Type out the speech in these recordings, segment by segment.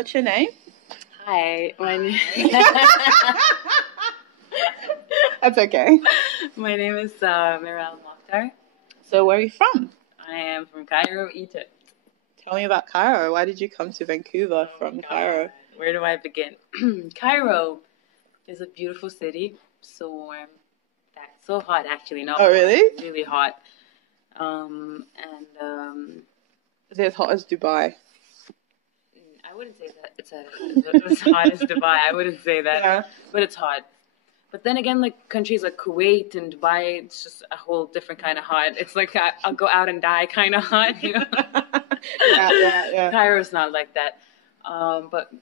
what's your name? Hi, my name. That's okay. My name is Mirelle. So where are you from? I am from Cairo, Egypt. Tell me about Cairo. Why did you come to Vancouver from Cairo? Where do I begin? Cairo is a beautiful city, so warm, so hot actually. Not Oh, really? Warm, really hot. Is it as hot as Dubai? I wouldn't say that it's as hot as Dubai. I wouldn't say that, Yeah. But it's hot. But then again, like countries like Kuwait and Dubai, it's just a whole different kind of hot. It's like I'll go out and die kind of hot. You know? Yeah. Cairo's not like that. But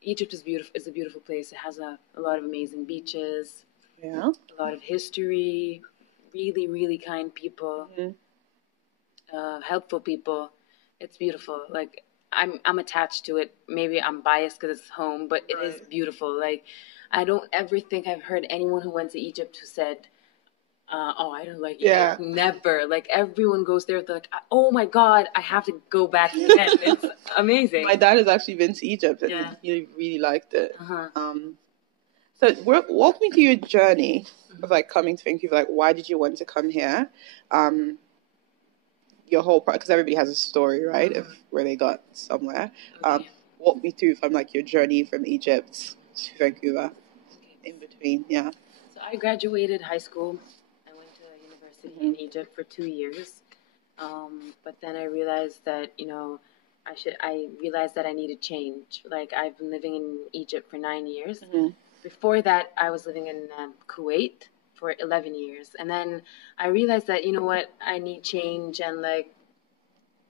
Egypt is beautiful. It's a beautiful place. It has a lot of amazing beaches. Yeah. A lot of history. Really, really kind people. Mm-hmm. Helpful people. It's beautiful. Like I'm attached to it. Maybe I'm biased because it's home, but it is beautiful. Like I don't ever think I've heard anyone who went to Egypt who said, "Oh, I don't like Egypt." Yeah. Never. Like everyone goes there. They're like, "Oh my God, I have to go back again." It's amazing. My dad has actually been to Egypt and he really liked it. So walk me through your journey of like coming to Vancouver. Like, why did you want to come here? Your whole because everybody has a story, right, of where they got somewhere. Okay. Walk me through from like your journey from Egypt to Vancouver. In between, yeah. So I graduated high school. I went to university in Egypt for 2 years. But then I realized that, I realized that I needed change. Like I've been living in Egypt for 9 years. Mm-hmm. Before that, I was living in Kuwait for 11 years. And then I realized that, I need change and like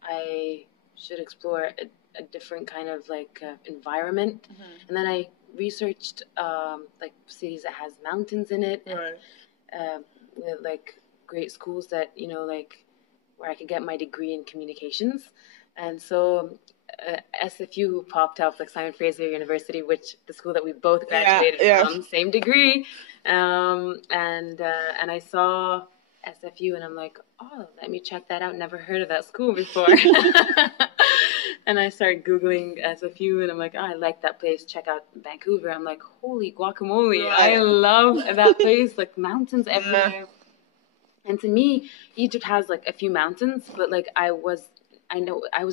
I should explore a different kind of like environment. And then I researched like cities that has mountains in it, with like great schools that like where I could get my degree in communications. And so SFU popped up, like Simon Fraser University, which the school that we both graduated from, same degree. And I saw SFU and I'm like, oh, let me check that out. Never heard of that school before. And I started Googling SFU and I'm like, oh, I like that place. Check out Vancouver. I'm like, holy guacamole. I love that place. Like mountains everywhere. And to me, Egypt has like a few mountains, but like I was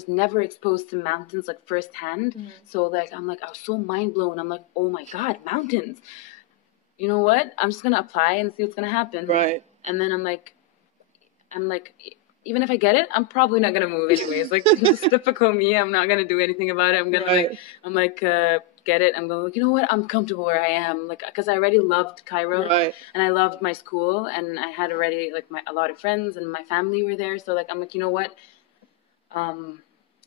never exposed to mountains like firsthand. So like, I was so mind blown. I'm like, oh my God, mountains. You know what? I'm just going to apply and see what's going to happen. Right. And then I'm like, even if I get it, I'm probably not gonna move anyways. Like it's typical me. I'm not gonna do anything about it. I'm gonna get it. I'm going. You know what? I'm comfortable where I am. Like because I already loved Cairo and I loved my school and I had already like a lot of friends and my family were there. So like I'm like, you know what? I'm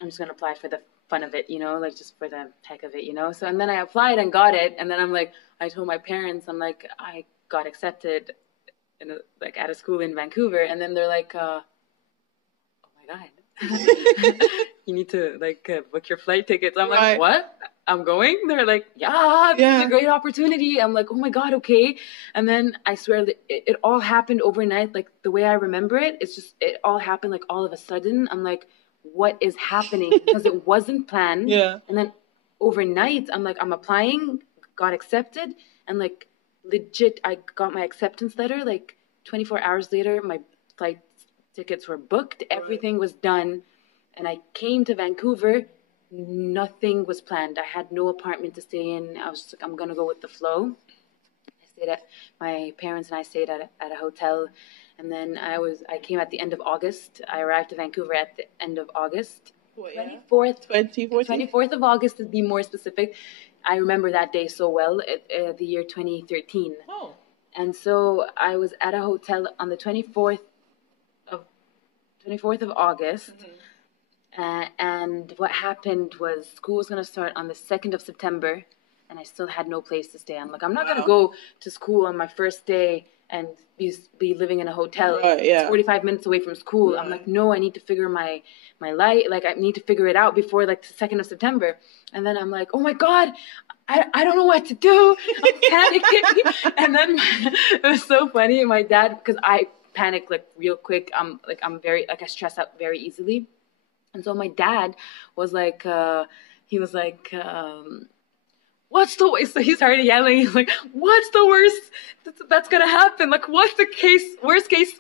just gonna apply for the fun of it. Like just for the heck of it. So and then I applied and got it. And then I'm like, I told my parents, I'm like, I got accepted at a school in Vancouver. And then they're like, God. You need to book your flight tickets. I'm like, what? I'm going? They're like, yeah, this is a great opportunity. I'm like, oh my God, okay. And then I swear that it all happened overnight. Like the way I remember it, it all happened like all of a sudden. I'm like, what is happening? Because it wasn't planned. Yeah. And then overnight, I'm like, I'm applying, got accepted. And like legit, I got my acceptance letter. Like 24 hours later, my flight tickets were booked. Everything was done. And I came to Vancouver. Nothing was planned. I had no apartment to stay in. I was just like, I'm going to go with the flow. My parents and I stayed at a hotel. And then I came at the end of August. I arrived to Vancouver at the end of August. 24th of August to be more specific. I remember that day so well, the year 2013. Oh. And so I was at a hotel on the 24th of August. And what happened was school was going to start on the 2nd of September, and I still had no place to stay. I'm like, I'm not going to go to school on my first day and be living in a hotel. It's 45 minutes away from school. I'm like, no, I need to figure my life. Like, I need to figure it out before, like, the 2nd of September. And then I'm like, oh, my God, I don't know what to do. I'm panicking. And then it was so funny. My dad, because I panic, like, real quick. I'm very, like, I stress out very easily. And so my dad was like, he was like, what's the way? So he started yelling. He's like, what's the worst that's gonna happen? Like, what's the worst case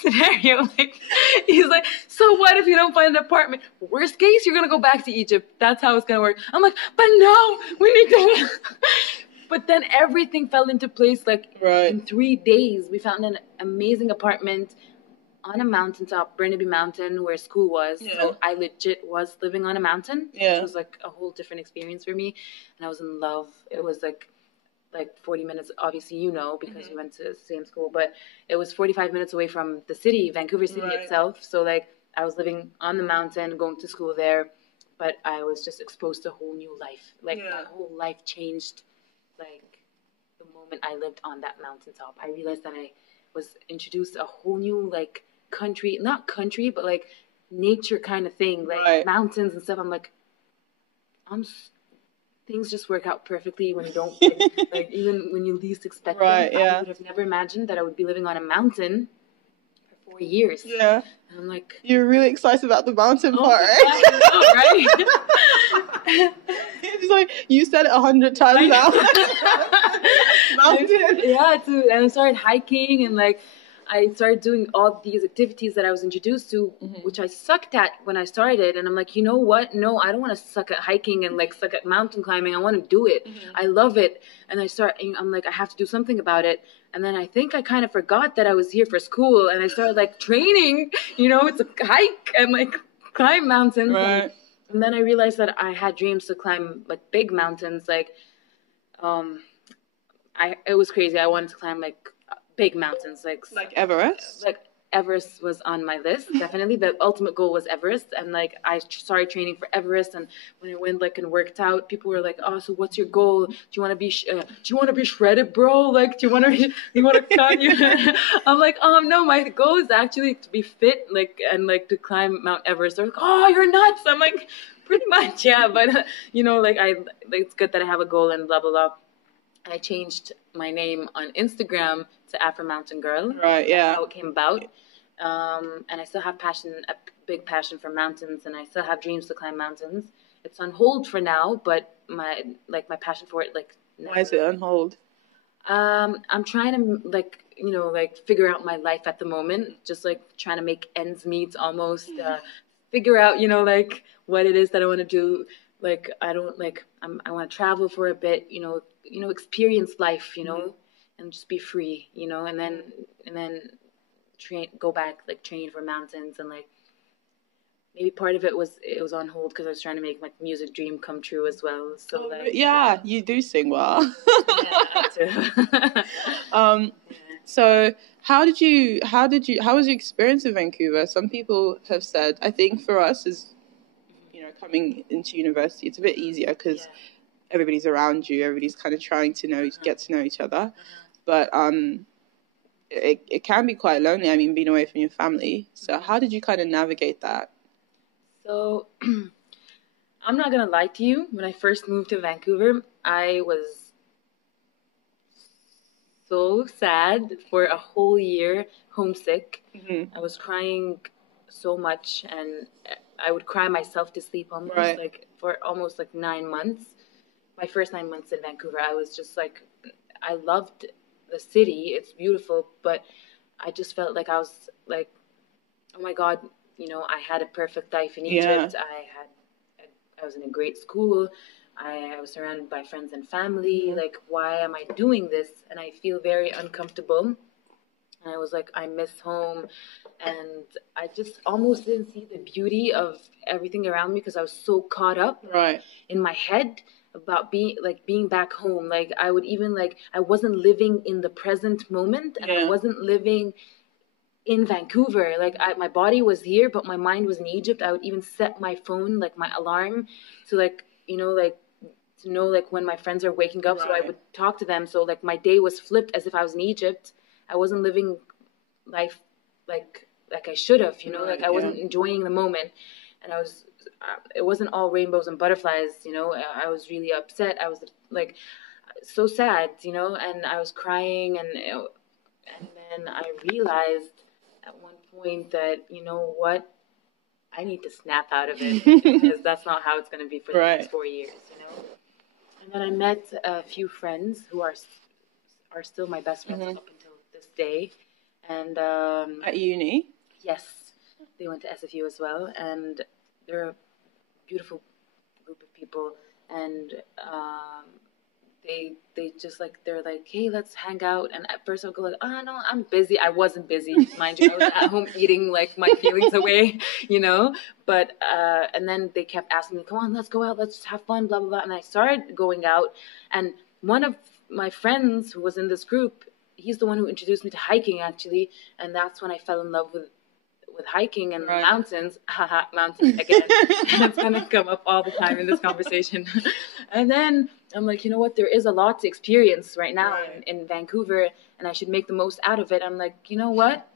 scenario? Like, he's like, so what if you don't find an apartment? Worst case, you're gonna go back to Egypt. That's how it's gonna work. I'm like, but no, we need to. But then everything fell into place. Like in 3 days, we found an amazing apartment on a mountaintop, Burnaby Mountain, where school was. Yeah. So I legit was living on a mountain. Yeah. Which was like a whole different experience for me. And I was in love. It was like 40 minutes, obviously, because we went to the same school, but it was 45 minutes away from the city, Vancouver City itself. So like I was living on the mountain, going to school there, but I was just exposed to a whole new life. Like my whole life changed like the moment I lived on that mountaintop. I realized that I was introduced to a whole new like not country, but like nature kind of thing, like mountains and stuff. I'm like, things just work out perfectly when you don't like even when you least expect them. I would have never imagined that I would be living on a mountain for 4 years. Yeah. And I'm like, you're really excited about the mountain part, right? I know, right? It's like you said it 100 times now. Mountain. And I started hiking and like I started doing all these activities that I was introduced to, which I sucked at when I started. And I'm like, you know what? No, I don't want to suck at hiking and like suck at mountain climbing. I want to do it. I love it. And I'm like, I have to do something about it. And then I think I kind of forgot that I was here for school. And I started like training, it's a hike and like climb mountains. Right. And then I realized that I had dreams to climb like big mountains. Like, it was crazy. I wanted to climb like big mountains, like Everest. Like Everest was on my list, definitely. The ultimate goal was Everest, and like I started training for Everest. And when I went like and worked out, people were like, "Oh, so what's your goal? Do you want to be shredded, bro? Like, do you want to cut?" I'm like, "No, my goal is actually to be fit, like and like to climb Mount Everest." They're like, "Oh, you're nuts!" I'm like, "Pretty much, yeah." But it's good that I have a goal and blah blah blah. And I changed my name on Instagram to Afro Mountain Girl. Right, yeah. That's how it came about. And I still have a big passion for mountains, and I still have dreams to climb mountains. It's on hold for now, but my passion for it, like... Why is it on hold? I'm trying to, figure out my life at the moment. Just, trying to make ends meet almost. Figure out, what it is that I want to do. I want to travel for a bit, experience life, and just be free, and then go back, train for mountains, and maybe part of it was on hold because I was trying to make my music dream come true as well. So you do sing well. Yeah, I do. So how was your experience in Vancouver? Some people have said, I think for us as coming into university, it's a bit easier because everybody's around you, everybody's kind of trying to get to know each other. But it can be quite lonely. I mean, being away from your family. So how did you kind of navigate that? So I'm not gonna lie to you. When I first moved to Vancouver, I was so sad for a whole year, homesick. I was crying so much, and I would cry myself to sleep almost, for almost 9 months. My first 9 months in Vancouver, I was just I loved the city. It's beautiful, but I just felt like I was like, oh my God, I had a perfect life in Egypt. I was in a great school. I was surrounded by friends and family. Why am I doing this? And I feel very uncomfortable. And I was like, I miss home. And I just almost didn't see the beauty of everything around me because I was so caught up in my head about being back home. I would even I wasn't living in the present moment, and I wasn't living in Vancouver. My body was here, but my mind was in Egypt. I would even set my phone, my alarm, to to know when my friends are waking up, so I would talk to them. So my day was flipped as if I was in Egypt. I wasn't living life like I should have, I wasn't enjoying the moment, and it wasn't all rainbows and butterflies, I was really upset. I was so sad, and I was crying, and then I realized at one point that, what, I need to snap out of it because that's not how it's going to be for the next 4 years, you know. And then I met a few friends who are still my best friends up until this day. And at uni? Yes, they went to SFU as well, and they're a beautiful group of people. And they just like, they're like, hey, let's hang out. And at first I'll go like, oh no, I'm busy. I wasn't busy, mind you. I was at home eating like my feelings away, you know. But and then they kept asking me, come on, let's go out, let's have fun, blah blah blah. And I started going out, and one of my friends who was in this group, he's the one who introduced me to hiking actually, and that's when I fell in love with hiking and mountains. Haha, mountains again. It's gonna come up all the time in this conversation. And then I'm like, you know what? There is a lot to experience right now in Vancouver, and I should make the most out of it. I'm like, you know what?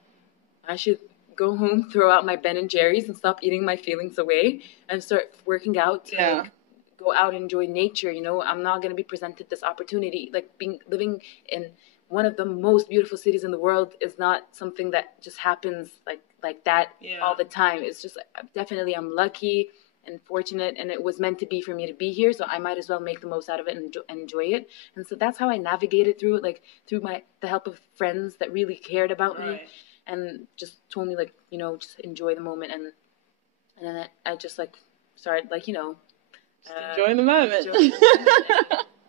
I should go home, throw out my Ben and Jerry's, and stop eating my feelings away, and start working out to like, go out and enjoy nature. You know, I'm not gonna be presented this opportunity. Like living in one of the most beautiful cities in the world is not something that just happens like that all the time. It's just definitely I'm lucky and fortunate, and it was meant to be for me to be here, so I might as well make the most out of it and enjoy it. And so that's how I navigated through it, like through the help of friends that really cared about me and just told me like, you know, just enjoy the moment. And then I just like started like, you know, enjoying the moment.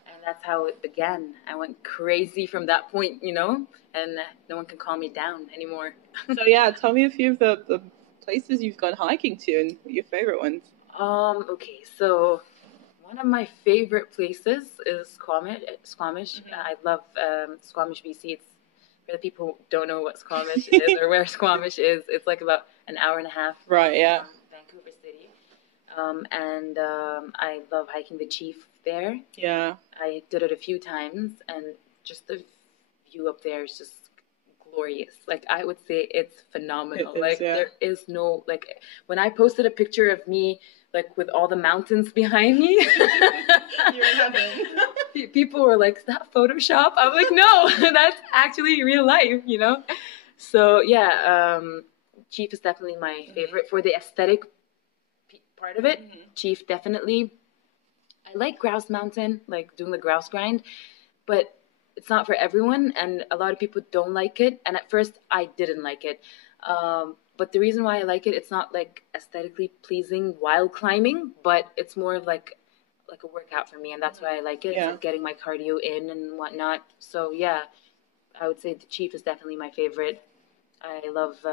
And that's how it began. I went crazy from that point, you know, and no one can calm me down anymore. So yeah, tell me a few of the places you've gone hiking to and your favorite ones. Okay, so one of my favorite places is Squamish. I love Squamish, BC. It's, for the people who don't know what Squamish is or where Squamish is, it's like about an hour and a half from Vancouver City. And I love hiking the Chief there. Yeah. I did it a few times, and just the view up there is just glorious. Like, I would say it's phenomenal. There is no, like, when I posted a picture of me, like, with all the mountains behind me, you're in heaven. People were like, is that Photoshop? I'm like, no, that's actually real life, you know? So, yeah, Chief is definitely my favorite for the aesthetic part of it. Chief, definitely. I like Grouse Mountain, like doing the grouse grind, but it's not for everyone, and a lot of people don't like it. And at first, I didn't like it. But the reason why I like it, it's not like aesthetically pleasing while climbing, but it's more like a workout for me, and that's why I like it. It's like getting my cardio in and whatnot. So yeah, I would say the Chief is definitely my favorite. I love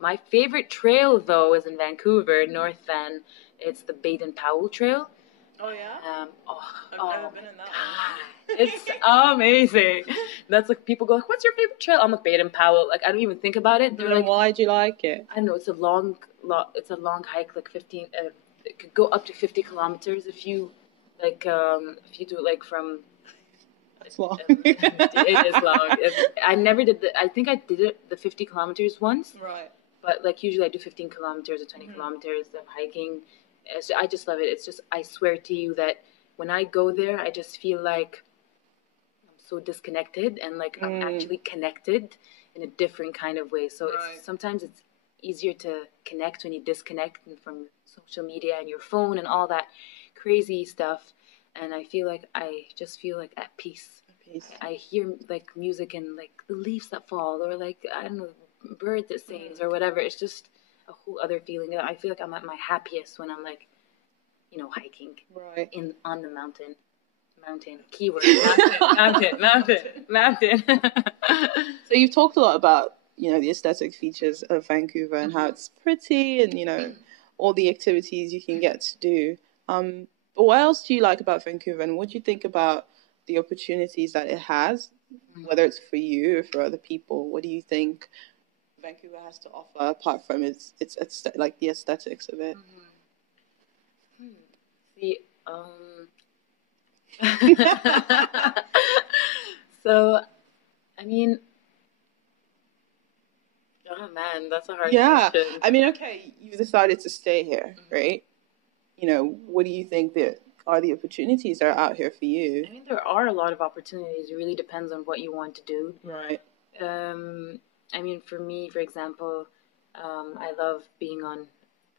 my favorite trail though is in Vancouver, North Van. It's the Baden-Powell Trail. Oh yeah. I've never been in that one. It's amazing. That's like people go like, "What's your favorite trail?" I'm like Baden-Powell. Like I don't even think about it. They're like, why do you like it? I don't know. It's a long hike, like 15. It could go up to 50 kilometers if you like. If you do it like from. It's long. It is long. I never did I think I did it the 50 kilometers once. Right. But like usually I do 15 kilometers or 20 kilometers of hiking. I just love it. It's just, I swear to you that when I go there, I just feel like I'm so disconnected and like I'm actually connected in a different kind of way. So sometimes it's easier to connect when you disconnect from social media and your phone and all that crazy stuff. And I just feel like at peace. I hear like music and like the leaves that fall or like, I don't know, bird that sings or whatever. It's just a whole other feeling. I feel like I'm at my happiest when I'm like, you know, hiking on the mountain. Keyword mountain. So you've talked a lot about, you know, the aesthetic features of Vancouver and how it's pretty and, you know, all the activities you can get to do. But what else do you like about Vancouver, and what do you think about the opportunities that it has, whether it's for you or for other people? What do you think Vancouver has to offer apart from its like the aesthetics of it? So, I mean, oh man, that's a hard question. I mean, okay, you've decided to stay here, right? You know, what do you think that are the opportunities that are out here for you? I mean, there are a lot of opportunities. It really depends on what you want to do. Right. I mean, for me, for example, I love being on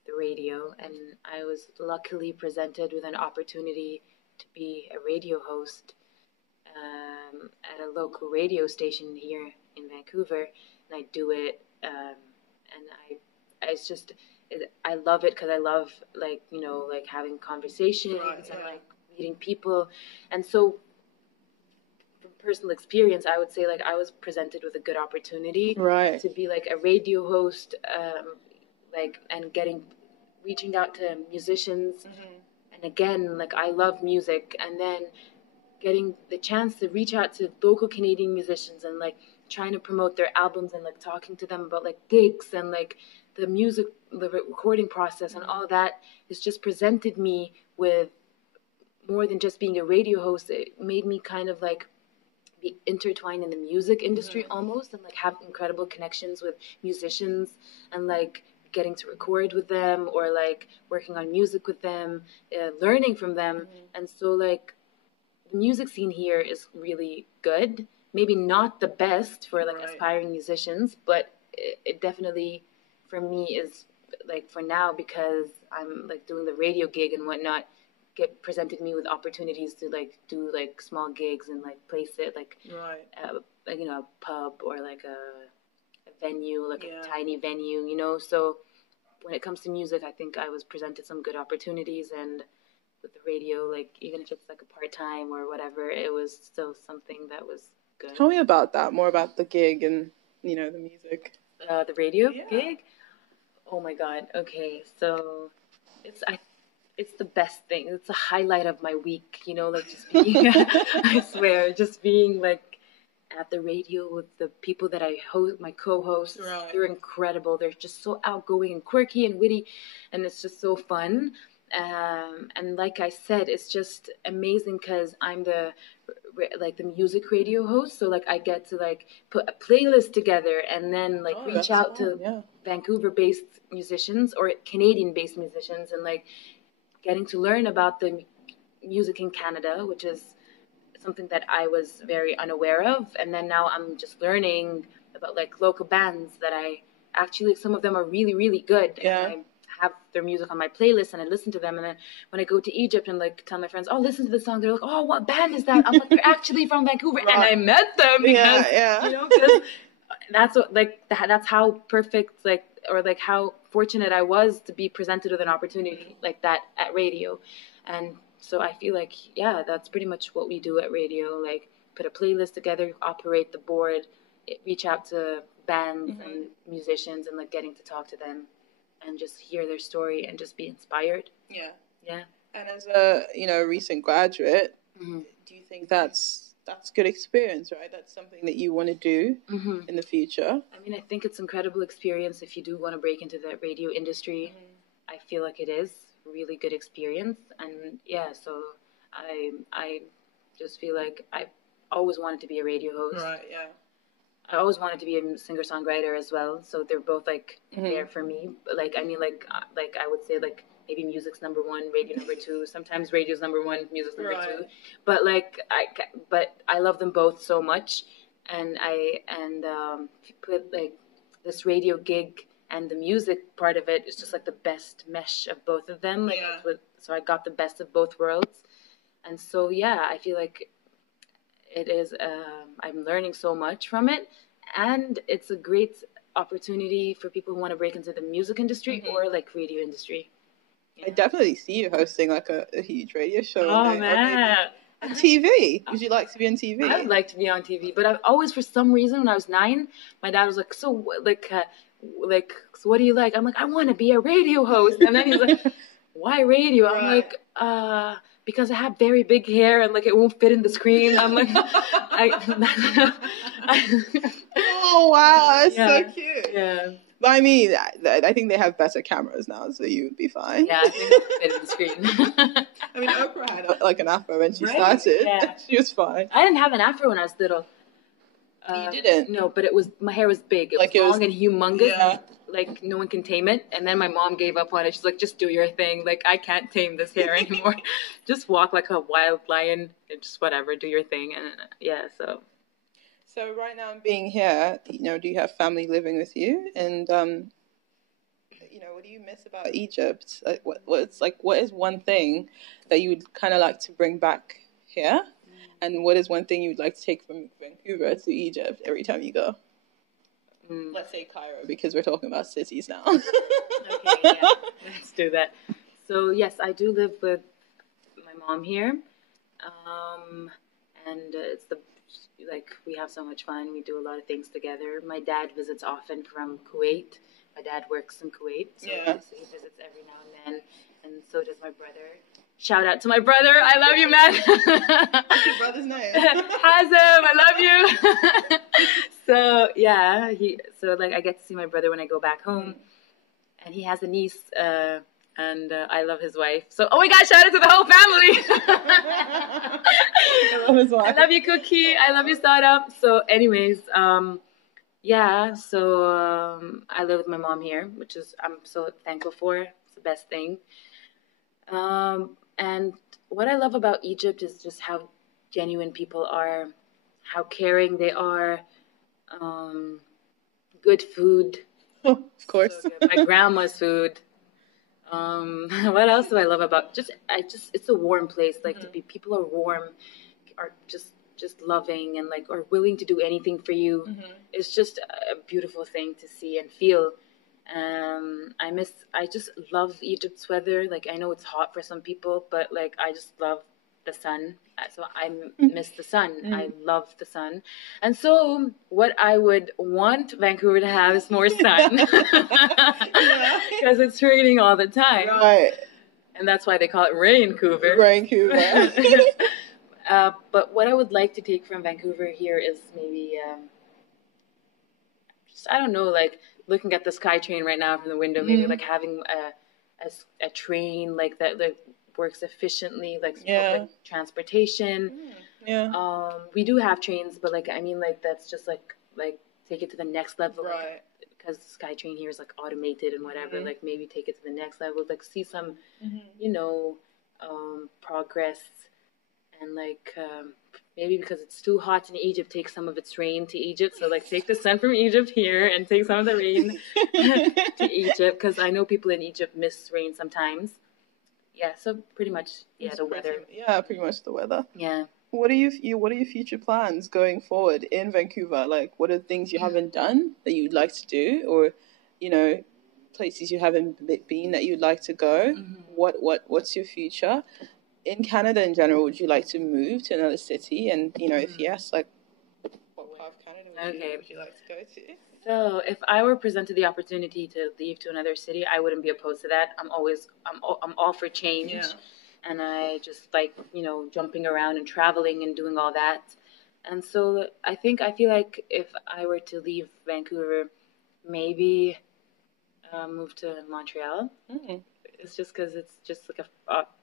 the radio, and I was luckily presented with an opportunity to be a radio host at a local radio station here in Vancouver, and I do it, and it's just, I love it because I love, like, you know, like having conversations and like meeting people, and so from personal experience, I would say like I was presented with a good opportunity to be like a radio host, like, and reaching out to musicians, and again, like I love music, and then getting the chance to reach out to local Canadian musicians and like trying to promote their albums and like talking to them about like gigs and like the music, the recording process and all that has just presented me with more than just being a radio host. It made me kind of like be intertwined in the music industry almost, and like have incredible connections with musicians and like getting to record with them or like working on music with them, learning from them. And so like the music scene here is really good. Maybe not the best for like aspiring musicians, but it definitely for me is like for now, because I'm like doing the radio gig and whatnot, presented me with opportunities to like do like small gigs and like place it like like, you know, a pub or like a venue, like a tiny venue, you know. So when it comes to music, I think I was presented some good opportunities, and with the radio, like even if it's like a part-time or whatever, it was still something that was good. Tell me about that, more about the gig and, you know, the music. The radio gig? Oh my God. Okay, so it's the best thing. It's a highlight of my week, you know, like just being, I swear, just being like at the radio with the people that I host, my co-hosts. They're incredible. They're just so outgoing and quirky and witty, and it's just so fun. And like I said, it's just amazing because I'm the music radio host, so like I get to like put a playlist together and then like reach out to Vancouver-based musicians or Canadian-based musicians, and like getting to learn about the music in Canada, which is something that I was very unaware of, and then now I'm just learning about like local bands that I actually, some of them are really, really good. And I have their music on my playlist and I listen to them, and then when I go to Egypt and like tell my friends, oh, listen to this song, they're like, oh, what band is that? I'm like, they're actually from Vancouver, and I met them because you know, because that's what, like that's how perfect, like, or like how fortunate I was to be presented with an opportunity like that at radio. And so I feel like, yeah, that's pretty much what we do at radio, like put a playlist together, operate the board, reach out to bands and musicians, and like getting to talk to them and just hear their story and just be inspired. Yeah. And as a, you know, recent graduate, do you think that's good experience, right? That's something that you want to do in the future? I mean, I think it's incredible experience if you do want to break into the radio industry. I feel like it is really good experience, and yeah, so I just feel like I always wanted to be a radio host. I always wanted to be a singer-songwriter as well, so they're both like there for me. But like, I mean, like I would say like maybe music's number one, radio number two. Sometimes radio's number one, music's number two. But like I love them both so much, and put like this radio gig and the music part of it is just like the best mesh of both of them. Like so I got the best of both worlds, and so yeah, I feel like it is. I'm learning so much from it, and it's a great opportunity for people who want to break into the music industry or like radio industry. I definitely see you hosting like a huge radio show. Oh man. On TV. Would you like to be on TV? I would like to be on TV, but I've always, for some reason, when I was 9, my dad was like, so what do you like? I'm like, I want to be a radio host. And then he's like, why radio? I'm like, because I have very big hair and like it won't fit in the screen. I'm like, oh wow, that's so cute. Yeah. But I mean, I think they have better cameras now, so you would be fine. Yeah, I think it fit in the screen. I mean, Oprah had like an afro when she started. Yeah. She was fine. I didn't have an afro when I was little. You didn't? No, but my hair was big. It was long and humongous. Yeah. Like, no one can tame it. And then my mom gave up on it. She's like, just do your thing. Like, I can't tame this hair anymore. Just walk like a wild lion and just whatever, do your thing. And yeah, so. So right now being here, you know, do you have family living with you? And, what do you miss about Egypt? Like, what is one thing that you would kind of like to bring back here? And what is one thing you'd like to take from Vancouver to Egypt every time you go? Let's say Cairo, because we're talking about cities now. Okay, yeah, let's do that. So yes, I do live with my mom here, and we have so much fun. We do a lot of things together. My dad visits often from Kuwait. My dad works in Kuwait, so he visits every now and then, and so does my brother. Shout out to my brother. I love you, man. What's your brother's name? Hazem, I love you. So yeah, I get to see my brother when I go back home, and he has a niece, and I love his wife. So oh my gosh, shout out to the whole family. I love his wife. I love you, Cookie. I love you, Startup. So anyways, I live with my mom here, which is I'm so thankful for. It's the best thing. And what I love about Egypt is just how genuine people are, how caring they are, good food. Oh, of course. So my grandma's food. What else do I love about it's a warm place. Like people are warm, are just loving and are willing to do anything for you. It's just a beautiful thing to see and feel. I just love Egypt's weather. I know it's hot for some people, but I just love the sun. So I miss the sun. I love the sun. And so what I would want Vancouver to have is more sun. Because it's raining all the time. Right. And that's why they call it Raincouver. Vancouver. But what I would like to take from Vancouver here is maybe, I don't know, looking at the SkyTrain right now from the window, maybe having a train that works efficiently, public transportation. We do have trains, but that's just take it to the next level, right? Because SkyTrain here is automated and whatever. Maybe take it to the next level, see some, progress, and maybe because it's too hot in Egypt, take some of its rain to Egypt. So take the sun from Egypt here and take some of the rain to Egypt, because I know people in Egypt miss rain sometimes. Yeah, so pretty much, the weather. Yeah, pretty much the weather. Yeah. What are your future plans going forward in Vancouver? What are things you haven't done that you'd like to do, or places you haven't been that you'd like to go? What's your future? In Canada in general, would you like to move to another city? And, if yes, what part of Canada would you like to go to? So if I were presented the opportunity to leave to another city, I wouldn't be opposed to that. I'm all for change. Yeah. And I just jumping around and traveling and doing all that. And so I feel like if I were to leave Vancouver, maybe move to Montreal. It's just because it's just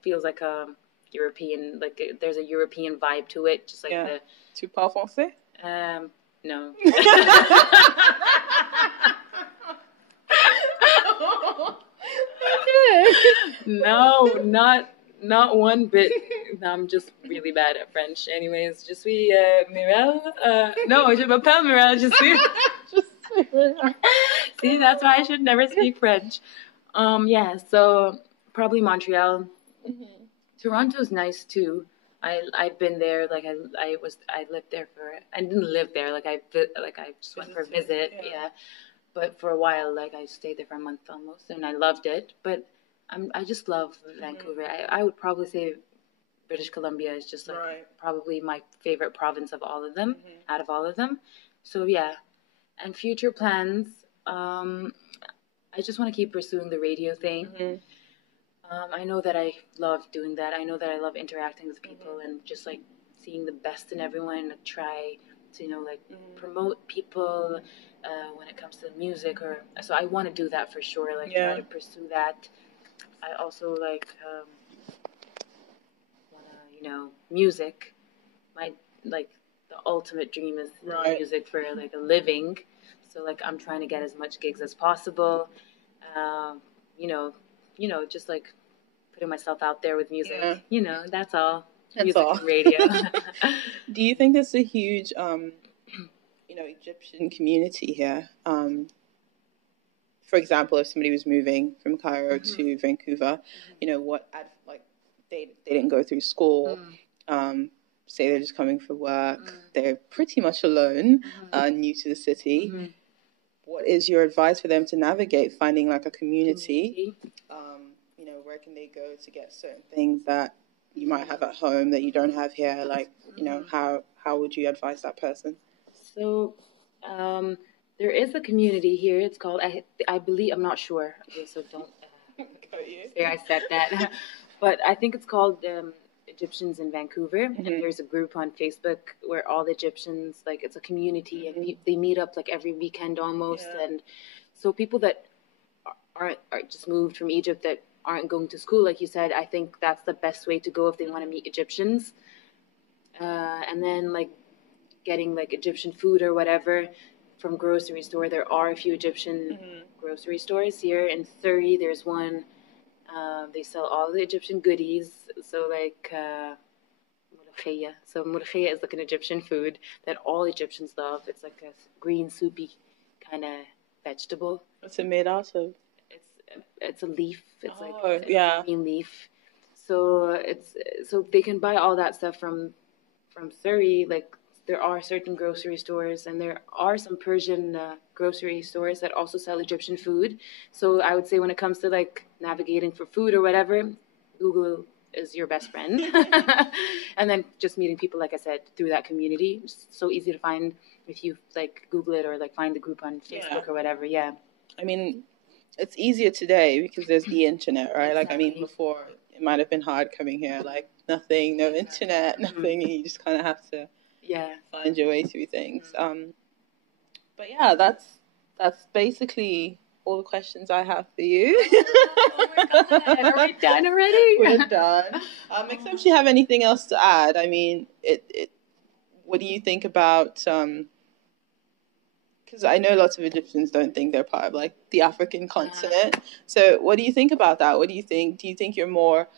feels like a European, there's a European vibe to it, just the. Tu parles français? No. No, not one bit. I'm just really bad at French. Anyways, je suis Mirelle. No, je m'appelle Mirelle. Je suis. See, that's why I should never speak French. So probably Montreal. Toronto's nice too. I've been there. I lived there I didn't live there. I just went for a visit. Yeah. But for a while, I stayed there for a month almost, and I loved it. But I just love Vancouver. I would probably say British Columbia is just probably my favorite province of all of them, out of all of them. So yeah. And future plans, I just want to keep pursuing the radio thing. I know that I love doing that. I know that I love interacting with people and just seeing the best in everyone and try to promote people when it comes to music, so I want to do that for sure. Try to pursue that. I also music. My the ultimate dream is music for a living. So I'm trying to get as much gigs as possible. Just putting myself out there with music. That's all. That's music all. And radio. Do you think there's a huge, Egyptian community here? for example, if somebody was moving from Cairo to Vancouver, you know, like they didn't go through school, say they're just coming for work, they're pretty much alone, new to the city. What is your advice for them to navigate finding like a community? You know, where can they go to get certain things that you might have at home that you don't have here? Like, you know, how would you advise that person? So, there is a community here. It's called, I believe, I'm not sure. Okay, so don't say I said that. But I think it's called Egyptians in Vancouver. And there's a group on Facebook where all the Egyptians, like, it's a community, and they meet up like every weekend almost. And so people that are just moved from Egypt that aren't going to school, like you said, I think that's the best way to go if they want to meet Egyptians. And then like getting like Egyptian food or whatever from grocery store. There are a few Egyptian grocery stores here in Surrey. There's one. They sell all the Egyptian goodies. So like mulukhiya. So mulukhiya is like an Egyptian food that all Egyptians love. It's like a green soupy kind of vegetable. What's it made out of? It's a leaf. It's a green leaf. So so they can buy all that stuff from Surrey. Like there are certain grocery stores, and there are some Persian grocery stores that also sell Egyptian food. So I would say when it comes to like navigating for food or whatever, Google is your best friend. And then just meeting people, like I said, through that community. It's so easy to find if you like Google it or like find the group on Facebook or whatever. Yeah. I mean, it's easier today because there's the internet, right? Like, I mean, before it might have been hard coming here, like nothing, no internet, nothing, and you just kind of have to find your way through things. But yeah, that's basically all the questions I have for you. Oh my God. Are we done already? We're done. Except if you have anything else to add. I mean, what do you think about... because I know lots of Egyptians don't think they're part of like the African continent. So what do you think about that? What do you think? Do you think you're more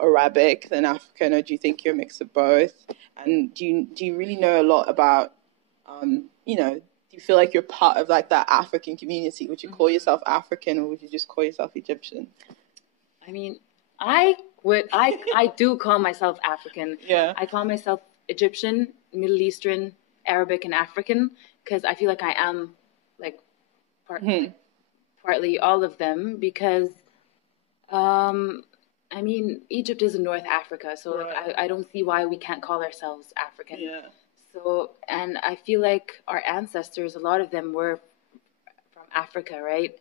Arabic than African, or do you think you're a mix of both? And do you really know a lot about, you know, do you feel like you're part of like that African community? Would you call yourself African, or would you just call yourself Egyptian? I mean, I do call myself African. Yeah. I call myself Egyptian, Middle Eastern, Arabic, and African, because I feel like I am like partly all of them, because I mean, Egypt is in North Africa, so like, I don't see why we can't call ourselves African. Yeah. So, and I feel like our ancestors, a lot of them were from Africa, right?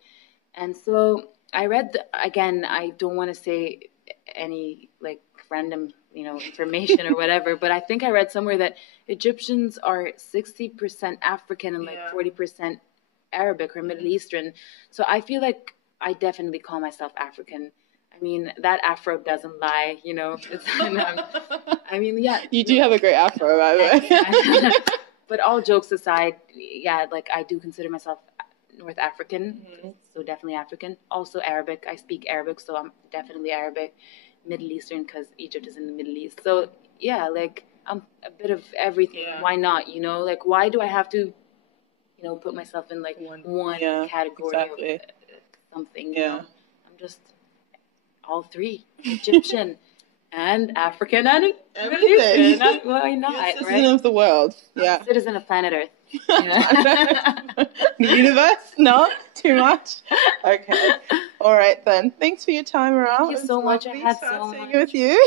And so I read, again, I don't want to say any like random, you know, information or whatever, but I think I read somewhere that Egyptians are 60% African and like 40% Arabic or Middle Eastern. So I feel like I definitely call myself African. I mean, that afro doesn't lie, you know. I mean, yeah. You do have a great afro, by the way. But all jokes aside, yeah, like I do consider myself North African, so definitely African. Also Arabic. I speak Arabic, so I'm definitely Arabic. Middle Eastern, because Egypt is in the Middle East. So, yeah, like, I'm a bit of everything. Yeah. Why not, you know? Like, why do I have to, you know, put myself in, like, one category of something, you know? I'm just all three, Egyptian and African and everything. Why not, right? Citizen of the world. I'm citizen of planet Earth. The universe? No? Too much? Okay. All right, then. Thanks for your time, Mirelle. Thank you so much. I had so much fun with you.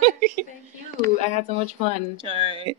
Thank you. I had so much fun. All right.